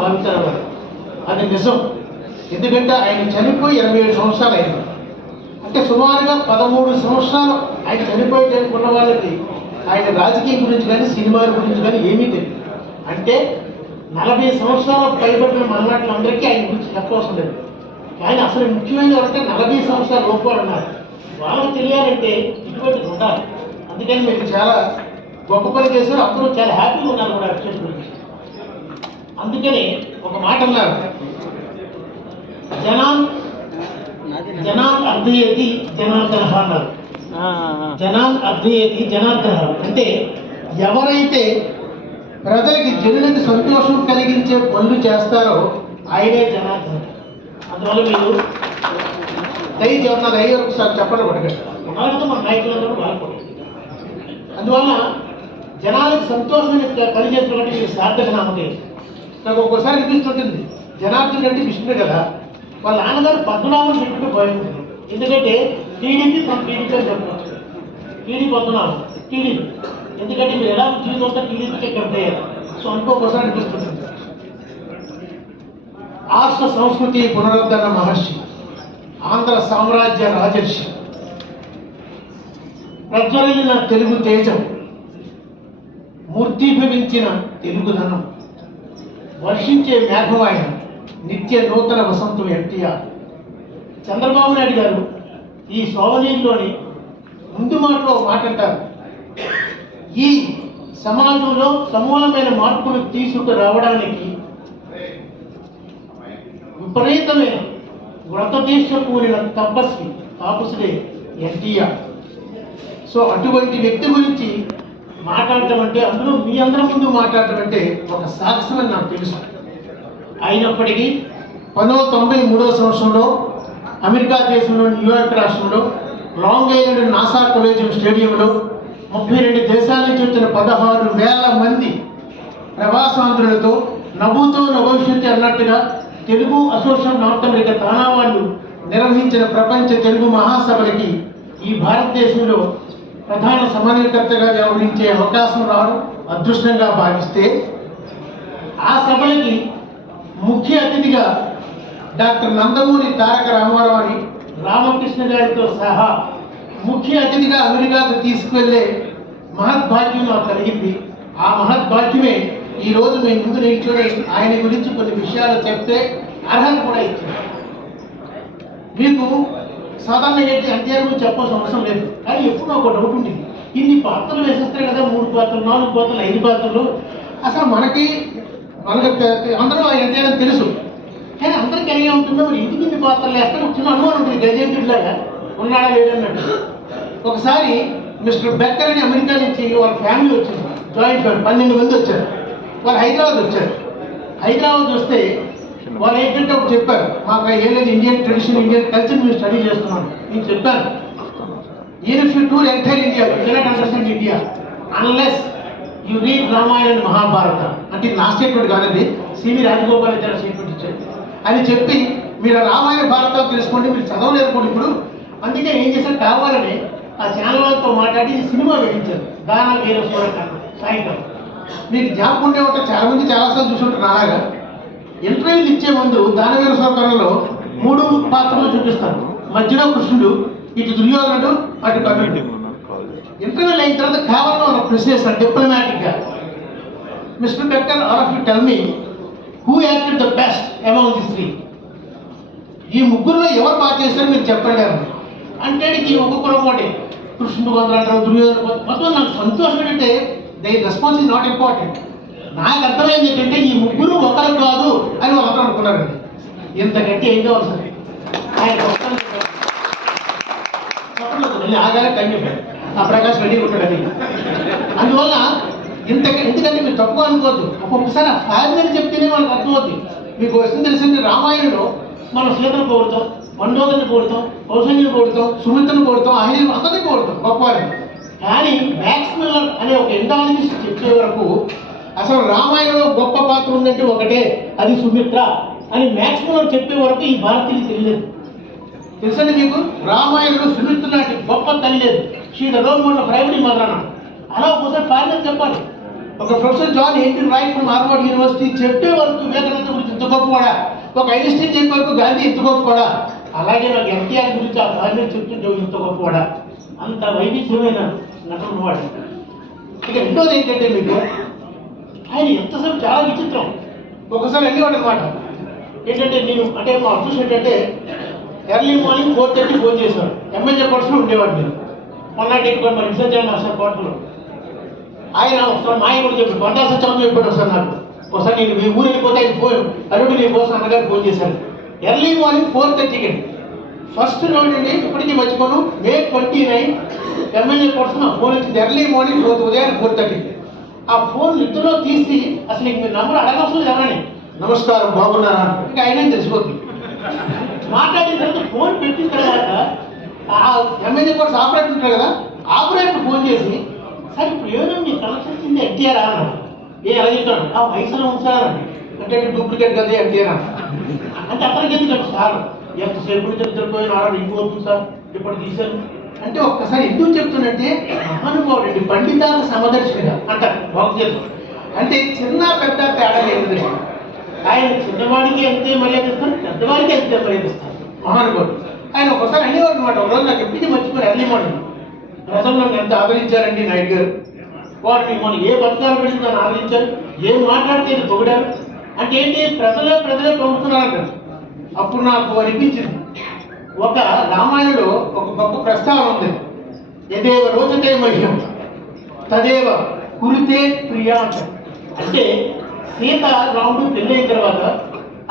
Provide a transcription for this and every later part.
భావించారు. అది నిజం. ఎందుకంటే ఆయన చనిపోయి 27 సంవత్సరాలు అయింది. అంటే సుమారుగా 13 సంవత్సరాలు ఆయన చనిపోయి ఉన్న వాళ్ళకి ఆయన రాజకీయం గురించి కానీ సినిమాల గురించి కానీ ఏమీ తెలియదు. అంటే 40 సంవత్సరాల పైబడిన మనలాంటి ఆయన గురించి చెప్పవలసిన లేదు. కానీ అసలు ముఖ్యమైన అంటే 40 సంవత్సరాల లోపాలు ఉన్నారు. వాళ్ళకి తెలియాలంటే ఇటువంటి ఉండాలి. అందుకని మీరు చాలా గొప్ప పని చేశారు. అందరూ చాలా హ్యాపీగా ఉన్నారు కూడా అక్షయ్ గురించి. అందుకని ఒక మాట అన్నారు, జనాన్ అర్థయేతి జనార్దన అన్నారు. జనాన్ అర్థయేతి జనార్దన అంటే ఎవరైతే ప్రజలకి జనులకి సంతోషం కలిగించే పనులు చేస్తారో ఆయనే జనార్దన. అందువల్ల మీరు దయ ఒకసారి చెప్పండి పడగండి. ఉన్నారంటే మన నాయకులందరూ బాగుపడారు. అందువల్ల జనాలకు సంతోషం కలిగేటువంటి మీరు సార్థక నామకే. నాకు ఒక్కోసారి అనిపిస్తుంటుంది, జనార్దన్ అంటే విష్ణుడు కదా, వాళ్ళ నాన్నగారు పద్మనాభం పెట్టుకుంటే బాగుంటుంది. ఎందుకంటే టీడీపీ మన టీడీపీ అని చెప్పవచ్చు. టీడీ పద్మనాభం టీడీపీ, ఎందుకంటే మీరు ఎలా జీవితంతో టీడీపీకి కంటే సో అనుకోకోసారి అనిపిస్తుంది. ఆర్ష సంస్కృతి పునరుద్ధరణ మహర్షి, ఆంధ్ర సామ్రాజ్య రాజర్షి, ప్రజ్వలిన తెలుగు తేజం, మూర్తిభవించిన తెలుగుధనం, వర్షించే మేఘవాయన, నిత్య నూతన వసంతం ఎన్టీఆర్. చంద్రబాబు నాయుడు గారు ఈ శోభనీయుల్లోని ముందు మాటలో మాట అంటారు, ఈ సమాజంలో సమూలమైన మార్పులు తీసుకురావడానికి విపరీతమైన వ్రతదీక్ష కూడిన తపస్వి తాపసుడే ఎన్టీఆర్. సో అటువంటి వ్యక్తి గురించి మాట్లాడటం అంటే, అందులో మీ అందరి ముందు మాట్లాడటం అంటే ఒక సాహసం అని నాకు తెలుసు. అయినప్పటికీ 1993 సంవత్సరంలో అమెరికా దేశంలో న్యూయార్క్ రాష్ట్రంలో లాంగ్ ఐలాండ్ నాసా కొలేజియం స్టేడియంలో 32 దేశాల నుంచి వచ్చిన 16,000 మంది ప్రవాసాంధ్రులతో నవ్వుతో నభవిష్యత్తు అన్నట్టుగా తెలుగు అసోసియేషన్ నార్త్ అమెరికా తానా వాళ్ళు నిర్వహించిన ప్రపంచ తెలుగు మహాసభలకి ఈ భారతదేశంలో ప్రధాన సమన్వయకర్తగా వ్యవహరించే అవకాశం రావడం అదృష్టంగా భావిస్తే, ఆ సభలకి ముఖ్య అతిథిగా డాక్టర్ నందమూరి తారక రామారావు అని రామకృష్ణ గారితో సహా ముఖ్య అతిథిగా అమెరికాకు తీసుకువెళ్ళే మహద్భాగ్యం నాకు కలిగింది. ఆ మహద్భాగ్యమే ఈరోజు మేము ముందు నిల్చొని ఆయన గురించి కొన్ని విషయాలు చెప్తే అర్హత కూడా ఇచ్చింది. మీకు సాధారణ ఎన్టీఆర్ గురించి చెప్పాల్సిన అవసరం లేదు. కానీ ఎప్పుడు ఒక డౌట్ ఉంటుంది, ఇన్ని పాత్రలు వేసేస్తారు కదా, 3 పాత్రలు 4 పాత్రలు 5 పాత్రలు, అసలు మనకి అందరూ ఎన్టీఆర్ అని తెలుసు, కానీ అందరికీ ఎలా ఉంటుందో మరి ఇంటికి ఇన్ని పాత్రలు వేస్తే చిన్న అనుమానం ఉంటుంది. గజేంద్రుడిలాగా ఉన్నాడా లేదన్నట్టు. ఒకసారి మిస్టర్ బెక్కర్ అని అమెరికా నుంచి వాళ్ళ ఫ్యామిలీ వచ్చింది, జాయింట్ ఫ్యామిలీ 12 మంది వచ్చారు. వాళ్ళు హైదరాబాద్ వచ్చారు. హైదరాబాద్ వస్తే వాళ్ళు ఏంటంటే ఒకటి చెప్పారు, మాకు ఏం లేదు, ఇండియన్ ట్రెడిషన్ ఇండియన్ కల్చర్ మేము స్టడీ చేస్తున్నాను. నేను చెప్పాను, even if you tour entire India you cannot understand India unless you read Ramayana and Mahabharata. అంటే నా స్టేట్మెంట్ కాదండి, సివి రాజగోపాలాచార్య స్టేట్మెంట్ ఇచ్చారు. అని చెప్పి మీరు రామాయణ భారతాలు తెలుసుకోండి, మీరు చదవలేరు కూడా ఇప్పుడు. అందుకే ఏం చేశారు, కావాలని ఆ ఛానల్ వాళ్ళతో మాట్లాడి సినిమా వేయించారు, దానా వీర సూరకర్ణ సాయంత్రం. మీకు జ్ఞాపకం ఉండే ఉంటే చాలామంది చాలాసార్లు చూసుంటారు. అలాగా ఇంటర్వ్యూలు ఇచ్చే ముందు దానవీర సూరకర్ణలో 3 పాత్రలు చూపిస్తారు. మధ్యలో కృష్ణుడు, ఇటు దుర్యోధనుడు, అటు కర్ణుడు. ఇంటర్వ్యూలు అయిన తర్వాత కావాలని ఒక ప్రశ్న వేస్తారు డిప్లొమాటిక్గా, Mister Becker all of you tell me who acted the best among the 3. ఈ ముగ్గురులో ఎవరు బాగా చేశారో మీరు చెప్పండి అంటే ఈ ఒక్కొక్కరు ఒకటి కృష్ణుడు కొందరు అంటారు, దుర్యోధన మొత్తం. నాకు సంతోషం ఏంటంటే they response is not important. నాకు అర్థమైంది ఏంటంటే ఈ ముగ్గురు ఒకరు కాదు అని వాళ్ళందరూ అనుకున్నారండి. ఇంతకంటే ఏం కావాలి సార్, ఆయన ఆగానే కన్యపోయాడు, ఆ ప్రకాశ్ రెడీ ఉంటాడని. అందువల్ల ఎందుకంటే మీరు తక్కువ అనుకోవద్దు. ఒక్కొక్కసారి ఆ ఫ్యామిలీ చెప్తేనే వాళ్ళకి అర్థమవుతుంది. మీకు వస్తుంది తెలిసింది, రామాయణంలో మనం సీతను కోరుతాం, మండోదరిని కోరుతాం, కౌశల్యని కోరుతాం, సుమిత్రను కోరుతాం, ఆయన అందరినీ కోరుతాం గొప్పవారిని. కానీ మ్యాక్స్ మిల్లర్ అనే ఒక ఎండాలజిస్ట్ చెప్పే వరకు అసలు రామాయణంలో గొప్ప పాత్ర ఉందంటే ఒకటే, అది సుమిత్ర అని మ్యాక్స్ మిల్లర్ చెప్పే వరకు ఈ భారతీయులు తెలియలేదు. తెలుసండి మీకు, రామాయణంలో సుమిత్ర నాటి గొప్ప తల్లి లేదు, she the role model of primary mother అన్నాడు. అలా ఒకసారి ఫారినర్ చెప్పాలి. ఒక professor John Henry Wright from Harvard university చెప్పే వరకు వివేకానంద గొప్పవాడా, ఒక ఐన్స్టీన్ చెప్పే వరకు గాంధీ ఇంత గొప్పవాడా, అలాగే నాకు ఎన్టీఆర్ గురించి ఆ ఫార్మేట్ చెప్తుంటే ఇంత గొప్పవాడా, అంత వైవిధ్యమైన నటన వాడు. ఇక రెండోది ఏంటంటే మీకు ఆయన ఎంతసేపు చాలా విచిత్రం. ఒకసారి వెళ్ళేవాడు అనమాట. ఏంటంటే నేను అంటే మా అదృష్టం ఏంటంటే ఎర్లీ మార్నింగ్ 4:30 ఫోన్ చేశాను. ఎమ్మెల్యే కోర్సులో ఉండేవాడు నేను మొన్నటి మన విశ్వజన మాస్టర్ కోటలో. ఆయన ఒకసారి మా ఆయన కూడా చెప్పాడు, కొండా సత్యం చెప్పాడు ఒకసారి నాకు. ఒకసారి నేను మీ ఊరు వెళ్ళిపోతే ఆయన ఫోన్ అడుగు నీ కోసం అన్నగారు ఫోన్ చేశాను. ఎర్లీ మార్నింగ్ 4:30కి ఫస్ట్ రోజు అండి, ఇప్పటికీ మర్చిపోను, May 29 ఎమ్మెల్యే కోసం నా ఫోన్ వచ్చింది. ఎర్లీ మార్నింగ్ ఉదయం 4:30. ఆ ఫోన్ లిఫ్ట్లో తీసి అసలు మీరు నంబర్ అడగవలసిన లేదు ఎవరని, నమస్కారం బాగున్నారా, ఇంకా ఆయన తెలిసిపోతుంది. మాట్లాడిన తర్వాత ఫోన్ పెట్టిన తర్వాత ఆ ఎమ్మెల్యే కోర్స్ ఆపరేటర్ ఉంటారు కదా, ఆపరేటర్ ఫోన్ చేసి సార్ ఇప్పుడు ఏదో మీ కనెక్షన్ ఇచ్చింది ఎన్టీఆర్ అన్నాడు. అలా చెప్తాడు, ఆ వయసులో ఉంది సార్ అంటే డూప్లికేట్ కదా ఎన్టీఆర్ అంటే అతనికి ఎందుకు సార్ ఎంతసేపు చెప్తారు ఆడ ఇంకోతుంది సార్ ఇప్పుడు తీశారు అంటే ఒక్కసారి ఎందుకు చెప్తున్నట్టే మహానుభావుడు పండితాల సమదర్శిగా అంటారు భక్తులు. అంటే చిన్న పెద్ద తేడా లేదు. ఆయన చిన్నవాడికి ఎంతే మర్యాద ఇస్తారు, పెద్దవాడికి ఎంతే మర్యాద ఇస్తారు మహానుభావుడు. ఆయన ఒకసారి అనేవాడు అనమాట. ఒక రోజు నాకు ఎప్పటికీ మర్చిపోయి ఎర్లీ మార్నింగ్ ప్రజలు నన్ను ఎంత ఆదరించారండి నాయుడు గారు, వారిని మనం ఏ పథకాలు పెట్టి నన్ను ఆదరించారు, ఏం మాట్లాడితే పొగిడారు అంటే ఏంటి, ప్రజలే పంపుతున్నారంటారు. అప్పుడు నాకు అనిపించింది, ఒక రామాయణంలో ఒక గొప్ప ప్రస్తావన ఉంది, యదేవ రోచతే మహ్యం తదేవ కురితే ప్రియా అంటే సీత రాముడు పెళ్ళైన తర్వాత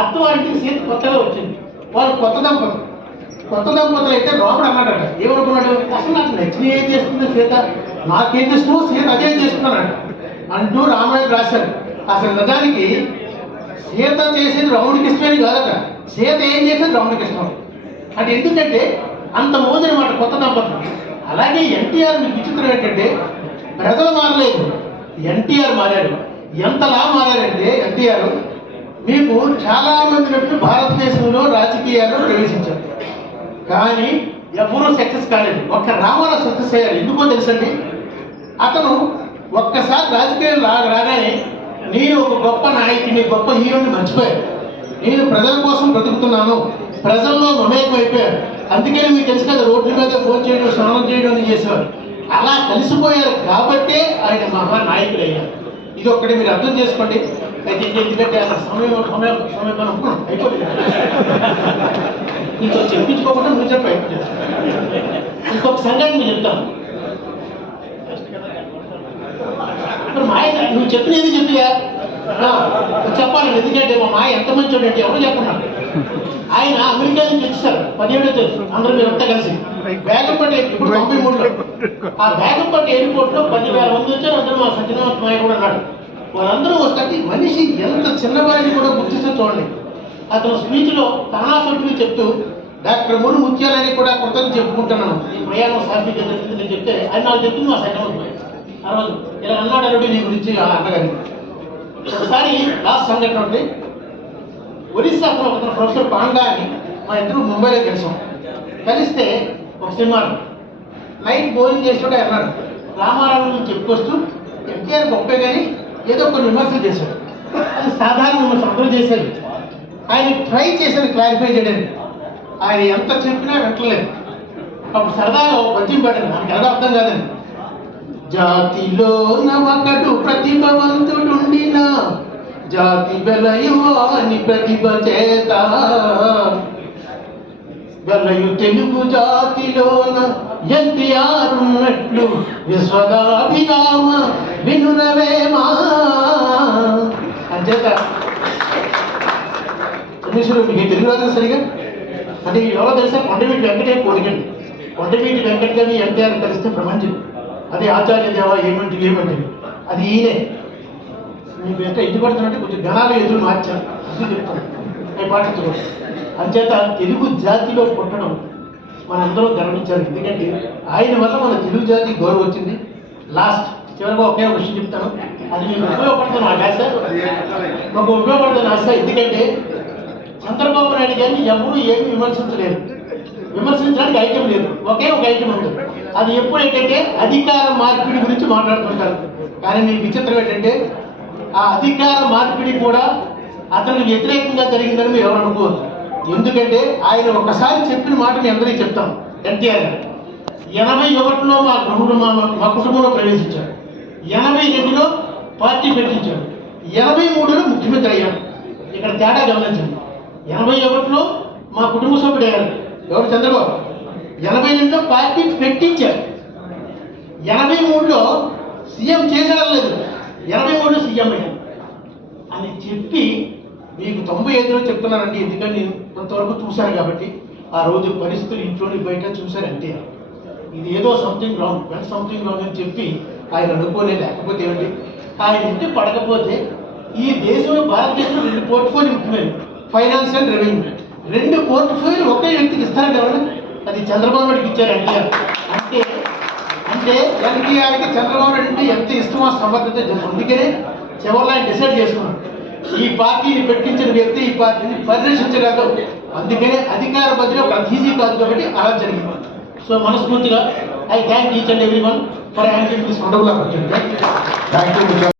అత్తవారికి సీత కొత్తగా వచ్చింది. వాళ్ళు కొత్త దంపతులు అయితే రాముడు అన్నాడట, ఏమనుకున్నాడు, అసలు నాకు నచ్చిన ఏం చేస్తుంది సీత, నాకేం చేస్తున్నావు సీత అదే చేస్తున్నానట అంటూ రామాయణం రాశారు. అసలు నిజానికి సీత చేసేది రాముడికి ఇష్టమని కాదట, సీత ఏం చేసేది రాముడికి ఇష్టం. అంటే ఎందుకంటే అంత మోజు అనమాట కొత్త దంపతులు. అలాగే ఎన్టీఆర్ మీకు విచిత్రం ఏంటంటే ప్రజలు మారలేదు, ఎన్టీఆర్ మారారు. ఎంతలా మారారంటే ఎన్టీఆర్ మీకు చాలా మంది నటులు భారతదేశంలో రాజకీయాల్లో ప్రవేశించారు, కానీ ఎవరూ సక్సెస్ కాలేదు. ఒక్క రామారావు సక్సెస్ అయ్యారు. ఎందుకో తెలుసండి, అతను ఒక్కసారి రాజకీయాలు రాగానే నేను ఒక గొప్ప నాయకుడిని, గొప్ప హీరోని మర్చిపోయారు. నేను ప్రజల కోసం బ్రతుకుతున్నాను, ప్రజల్లో మమేకం అయిపోయారు. అందుకని మీకు తెలుసు కదా, రోడ్ల మీద ఫోన్ చేయడం, స్నానం చేయడం చేసేవారు. అలా కలిసిపోయారు కాబట్టే ఆయన మహానాయకుడు అయ్యారు. ఇది ఒక్కటి మీరు అర్థం చేసుకోండి. అయితే ఎందుకంటే అసలు సమయం అయిపోతుంది, ఇంకో చెప్పించుకోకుండా నువ్వు చెప్పి అయిపోతుంది. ఇంకొక సంఘటన మీరు చెప్తాను. ఇప్పుడు మా ఆయన నువ్వు చెప్పినది చెప్పియా చెప్పాలండి, ఎందుకంటే మా మాయ ఎంత మంచోడు అంటే ఎవరు చెప్పన్నారు. ఆయన అమెరికా నుంచి వచ్చేసారు 17వ తేదీ, అందరూ మీరంతా కలిసి బేగంపేట, ఇప్పుడు 93లో ఆ బేగంపేట ఎయిర్పోర్ట్ లో 10,000 మంది వచ్చారు. అందరూ మా సత్యనారాయణ మాయ కూడా అన్నాడు. వాళ్ళందరూ వస్తే మనిషి ఎంత చిన్నవాడిని కూడా గుర్తిస్తే చూడండి. అతను స్పీచ్లో తానాసభ్యులు చెప్తూ డాక్టర్ మురు ముత్యాలని కూడా కృతజ్ఞత చెప్పుకుంటున్నాను, ఈ ప్రయాణం సాఫీగా జరిగింది నేను చెప్తే ఆయన నాకు చెప్తుంది మా సత్యనారాయణ ఆ రోజు ఇలా అన్నాడు అల్లుడు నీ గురించి అన్నగారి. ఒకసారి లాస్ట్ సంఘటన ఉంది, ఒరిస్సా అతను ఒక ప్రొఫెసర్ పాండా అని మా ఇద్దరు ముంబైలో కలిసాం. కలిస్తే ఒక సినిమా నైట్ భోజనం చేస్తుంటే అన్నాడు, రామారావు గురించి చెప్పుకొస్తూ ఎన్టీఆర్ గొప్పే కానీ ఏదో కొన్ని విమర్శలు చేశాడు. అది సాధారణ విమర్శలు అందరూ చేశారు. ఆయన ట్రై చేశాడు క్లారిఫై చేయడానికి, ఆయన ఎంత చెప్పినా వెంటలేదు. అప్పుడు సరదాగా వచ్చి పడింది, నాకు ఎలా అర్థం కాదండి. జాతిలో నవకడు ప్రతిభవంతుడుండిన జాతి వెలయువాని ప్రతిభ చేత వెలయు తెలుగు జాతిలోన ఎన్టీఆర్ ఉన్నట్లు విశ్వదాభిరామ వినురవేమా అంచేత చంద్రేశ్వరు మీకు తెలుగు రాదు సరిగా అంటే ఎవరో తెలుసా, కొండవీటి వెంకటే కోరికండి. కొండవీటి వెంకట గారిని ఎన్టీఆర్ కలిస్తే ప్రపంచం అదే ఆచార్య దేవ ఏమంటే అది ఈయనే. మీకు ఎంత ఎన్ని పడుతున్నట్టే కొంచెం ఘనాలు ఎదురు మార్చాను అది చెప్తాను, నేను పాటించకూడదు. అంచేత తెలుగు జాతిలో పుట్టడం మనందరం గర్వించాలి. ఎందుకంటే ఆయన వల్ల మన తెలుగు జాతికి గౌరవం వచ్చింది. లాస్ట్ చివరిగా ఒకే ఒక విషయం చెప్తాను, అది మీకు ఉపయోగపడుతుంది నాకు ఆశ, మాకు ఉపయోగపడుతుంది ఆశ. ఎందుకంటే చంద్రబాబు నాయుడు గారిని ఎవరు ఏమి విమర్శించలేదు, విమర్శించడానికి ఐటెం లేదు, ఒకే ఒక ఐటెం ఉంది. అది ఎప్పుడు ఏంటంటే అధికార మార్పిడి గురించి మాట్లాడుతుంటారు. కానీ మీ విచిత్రం ఏంటంటే ఆ అధికార మార్పిడి కూడా అతనికి వ్యతిరేకంగా జరిగిందని మీరు ఎవరు అనుకోవద్దు. ఎందుకంటే ఆయన ఒక్కసారి చెప్పిన మాట మీ అందరికీ చెప్తాం. ఎన్టీఆర్ గారు 81లో మా కుటుంబంలో ప్రవేశించాడు, 82లో పార్టీ పెట్టించాడు, 83లో ముఖ్యమంత్రి అయ్యాడు. ఇక్కడ తేడా గమనించండి. 81లో మా కుటుంబ సభ్యుడు అయ్యారు, ఎవరు? చంద్రబాబు. 82లో పార్టీ పెట్టించారు, 83లో సీఎం చేసేయలేదు, 83లో సీఎం అయ్యారు అని చెప్పి మీకు 95లో చెప్తున్నానండి. ఎందుకంటే నేను కొంతవరకు చూశాను కాబట్టి. ఆ రోజు పరిస్థితులు ఇంట్లోని బయట చూశారంటే ఇది ఏదో సంథింగ్ రాంగ్ అని చెప్పి ఆయన అనుకోలే. లేకపోతే ఏమిటి, ఆయన ఇంటి పడకపోతే ఈ దేశంలో భారతదేశంలో 2 పోర్ట్ఫోలియో ముఖ్యమైనవి, ఫైనాన్స్ అండ్ రెవెన్యూ. 2 పోర్ట్ఫోలియోలు ఒకే వ్యక్తికి ఇస్తారండి ఎవరైనా? అది చంద్రబాబు నాయుడుకి ఇచ్చారు ఎన్టీఆర్. అంటే ఎన్టీఆర్కి చంద్రబాబు నాయుడు అంటే ఎంత ఇష్టమో సమర్థత. అందుకనే చివరిలో ఆయన డిసైడ్ చేసుకున్నాడు, ఈ పార్టీని పెట్టించిన వ్యక్తి ఈ పార్టీని పరిరక్షించగలదు. అందుకనే అధికార బదిలీ ఒక ఈజీ కాదు కాబట్టి అలా జరిగింది. సో మనస్ఫూర్తిగా I thank each and every one for handing this wonderful opportunity. Thank you.